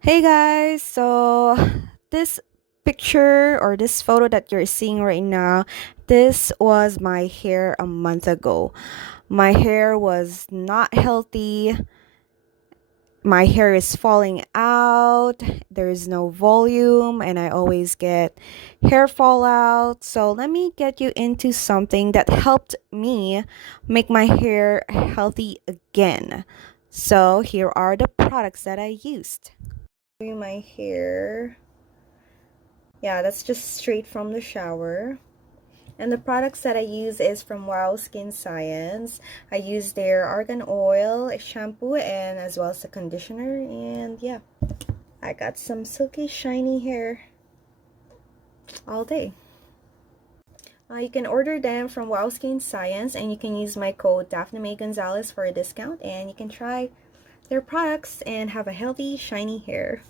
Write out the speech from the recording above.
Hey guys, so this picture or this photo that you're seeing right now, this was my hair a month ago. My hair was not healthy. My hair is falling out. There's no volume, and I always get hair fallout. So, let me get you into something that helped me make my hair healthy again. So, here are the products that I used. My hair. Yeah, that's just straight from the shower. And the products that I use is from WowskinScience. I use their Argan Oil Shampoo and as well as the conditioner. And yeah, I got some silky shiny hair all day. You can order them from WowskinScience and you can use my code Daphne May Gonzalez for a discount and you can try their products and have a healthy, shiny hair.